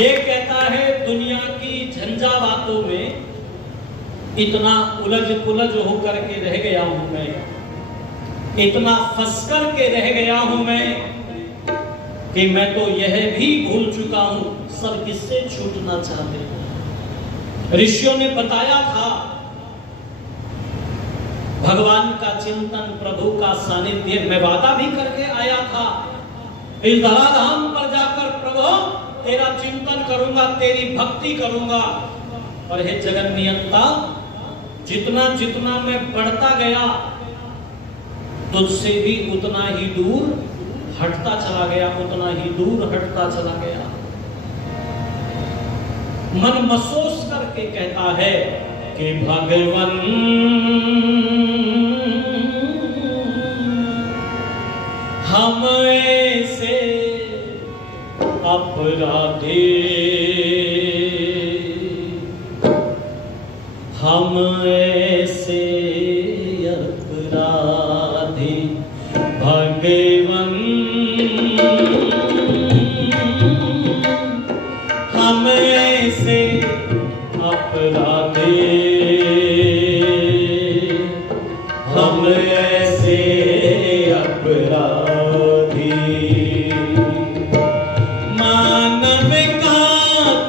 ये कहता है दुनिया की झंझावातों में इतना उलझ पुलझ होकर के रह गया हूं मैं, इतना फंस कर के रह गया हूं मैं कि मैं तो यह भी भूल चुका हूं सब किससे छूटना चाहते हैं। ऋषियों ने बताया था भगवान का चिंतन, प्रभु का सानिध्य। मैं वादा भी करके आया था इस धराधाम पर जाकर प्रभु तेरा चिंतन करूंगा, तेरी भक्ति करूंगा। और हे जगन नियंता, जितना जितना मैं बढ़ता गया तुझसे भी उतना ही दूर हटता चला गया, उतना ही दूर हटता चला गया। मन महसूस करके कहता है कि भगवान हम ऐसे अपराधी, हम ऐसे अपराधी भगवान, हम ऐसे अपराधी, हम ऐसे अपराधी। मानव का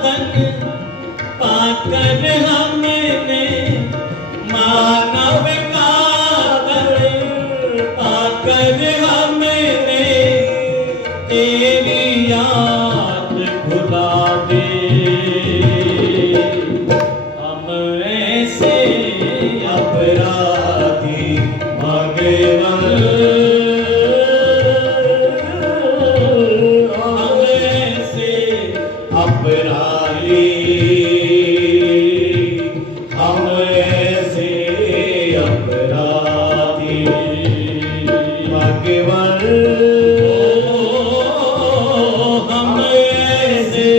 तन पाकर हमने, मानव का तन पाकर हमने तेरी याद भुला दे। हम ऐसे अपराधी भगवान, हम ऐसे अपराधी, हम ऐसे अपराधी भगवान, हम ऐसे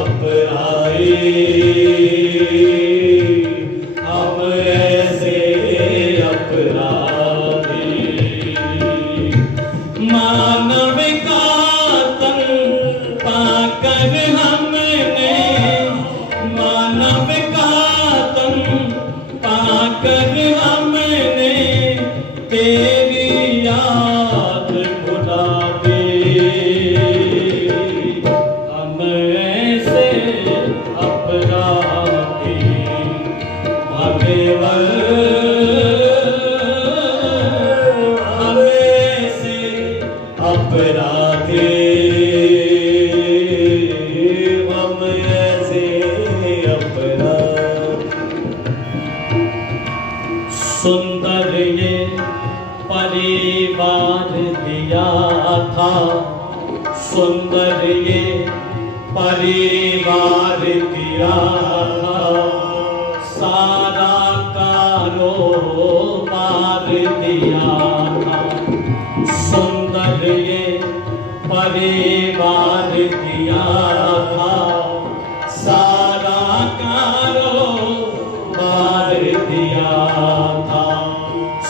अपराधी, हम ऐसे अपराधी। मानव का तन पाकर हमने, मानव का तन पाकर हमने तेरी याद भुला दे। हम ऐसे अपराधी भगवान, हम ऐसे अपराधी, हम ऐसे अपराधी। सुंदर ये परिवार दिया था, सुंदर ये परिवार दिया था, सारा कारोबार दिया था। सुंदर ये परिवार दिया था, सारा कारोबार दिया था।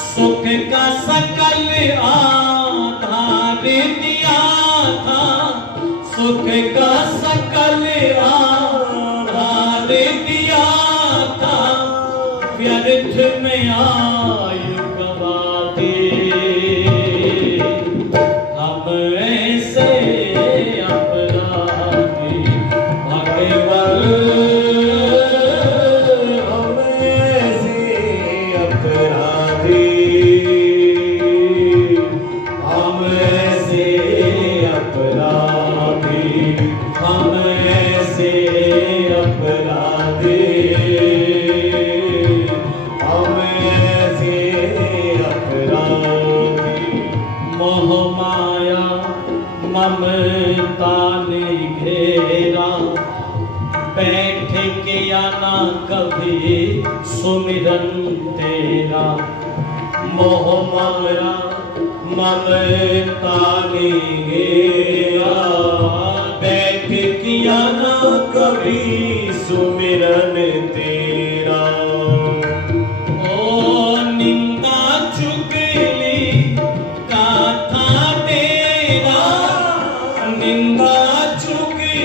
सुख का सकल आधार दिया था, सुख का सकल आधार दिया था। व्यर्थ में आयु गवा दे। हम ऐसे अपराधी भगवान, हम ऐसे अपराधी, हम ऐसे अपराधी, हम ऐसे अपराधी, हम ऐसे अपराधी। मोह माया ममता ने घेरा, बैठ किया ना कभी सुमिरन तेरा। मोह माया ममता ने घेरा, बैठ किया ना कभी सुमिरन तेरा। ओ निंदा चुगली का था तेरा, निंदा चुगली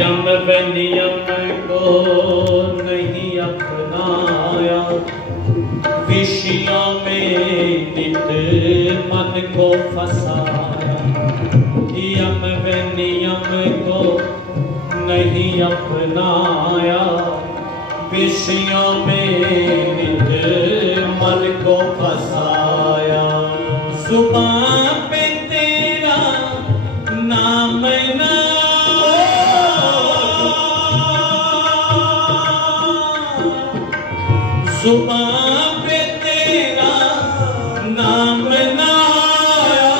यम व नियम को नहीं अपनाया, विषयों में नित मन को फंसाया। यम व नियम को नहीं अपनाया, विषयों में नित मन को फंसाया। जुबान पे तेरा नाम ना, जुबान पे तेरा नाम ना आया,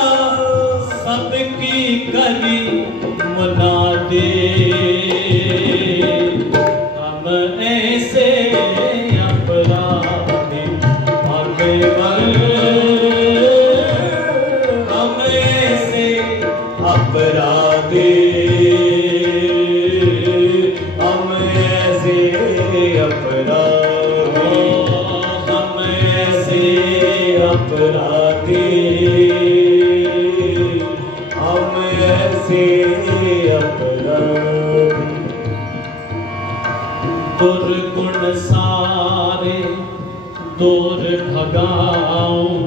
सबकी करी मुनादे। हम ऐसे अपराधी भगवान, हम ऐसे अपराधी, हम ऐसे अपराधी, हम ऐसे अपराधी, हम ऐसे अपराधी। दुर्गुण सारे दूर भगाऊं,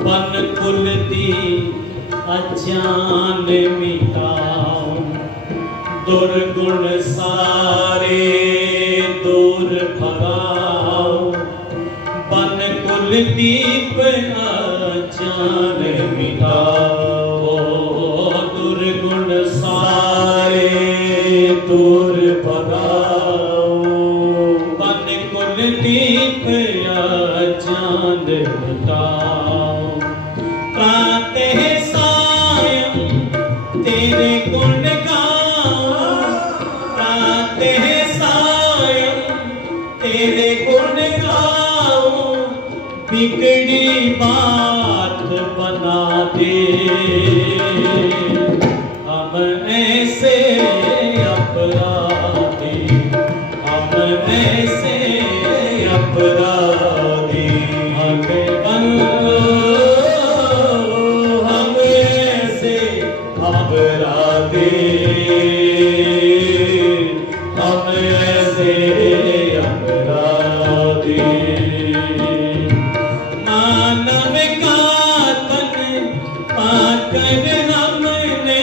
बन कुल दी अज्ञान मिटाऊं। दुर्गुण सारे दूर भगाऊं, बन कुल दीप अज्ञान मिटाओ। दुर्गुण सारे दूर भगाओ, बन कुल दीप अज्ञान मिटाओ। प्रातः सायं तेरे गुण गाऊं, प्रातः सायं तेरे गुण गाऊं। बिगड़ी बात बना दे, हम ऐसे अपराधी, हम ऐसे अपराधी भगवान, हम ऐसे अपराधी, हम ऐसे अपराधी। मानव का तन पाकर हमने,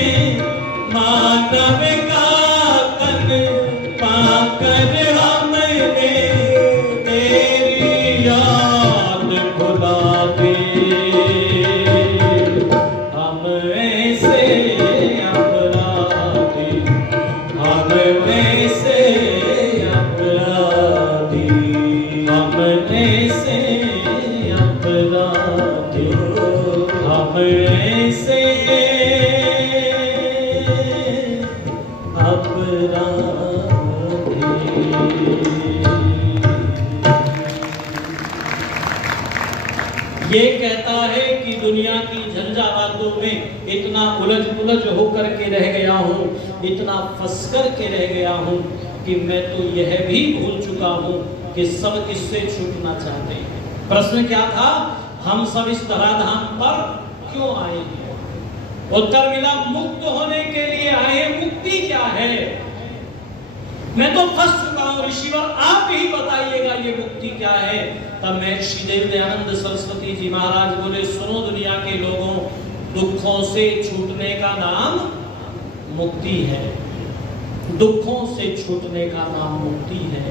मानव का तन पाकर हमने तेरी याद भुला दी। हम ऐसे अपराधी, हम ऐसे अपराधी, हम ऐसे अपराधी, हम ऐसे अपराधी। ये कहता है कि दुनिया की झंझावातों में इतना उलझ पुलझ होकर के रह गया हूँ, इतना फंस कर के रह गया हूँ कि मैं तो यह भी भूल चुका हूँ कि सब इससे छूटना चाहते हैं। प्रश्न क्या था? हम सब इस धराधाम पर क्यों आए हैं? उत्तर मिला, मुक्त होने के लिए आए। मुक्ति क्या है? मैं तो फंस चुका हूं ऋषिवर, आप ही बताइएगा ये मुक्ति क्या है। तब महर्षि देव दयानंद सरस्वती जी महाराज बोले, सुनो दुनिया के लोगों, दुखों से छूटने का नाम मुक्ति है। दुखों से छूटने का नाम मुक्ति है।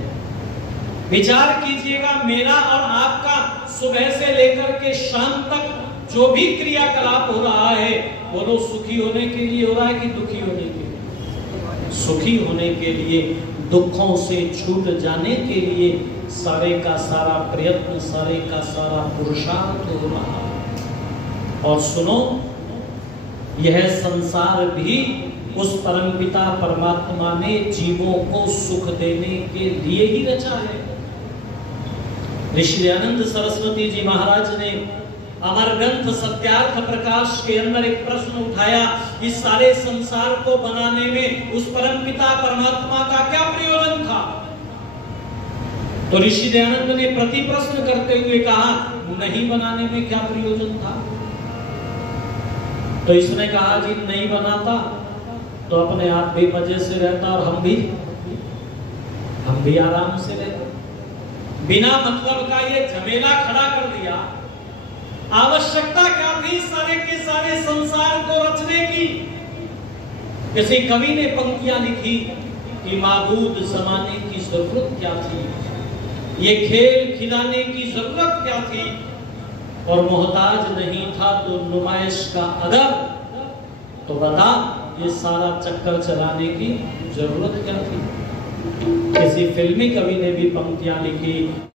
विचार कीजिएगा, मेरा और आपका सुबह से लेकर के शाम तक जो भी क्रियाकलाप हो रहा है, बोलो सुखी होने के लिए हो रहा है कि दुखी होने के लिए? सुखी होने के लिए, दुखों से छूट जाने के लिए सारे का सारा प्रयत्न, सारे का सारा पुरुषार्थ हो रहा है। और सुनो, यह संसार भी उस परमपिता परमात्मा ने जीवों को सुख देने के लिए ही रचा है। ऋषि दयानंद सरस्वती जी महाराज ने अमर ग्रंथ सत्यार्थ प्रकाश के अंदर एक प्रश्न उठाया, इस सारे संसार को बनाने में उस परमपिता परमात्मा का क्या प्रयोजन था? तो ऋषि दयानंद ने प्रति प्रश्न करते हुए कहा, नहीं बनाने में क्या प्रयोजन था? तो इसने कहा, जी नहीं बनाता तो अपने आप भी मजे से रहता और हम भी आराम से रहते। बिना मतलब का ये झमेला खड़ा कर दिया। आवश्यकता क्या थी सारे के सारे संसार को रचने की? किसी कवि ने पंक्तियां लिखी कि माबूद समाने की जरूरत क्या थी, ये खेल खिलाने की जरूरत क्या थी, और मोहताज नहीं था तो नुमाइश का अगर, तो बता ये सारा चक्कर चलाने की जरूरत क्या थी? किसी फिल्मी कवि ने भी पंक्तियां लिखी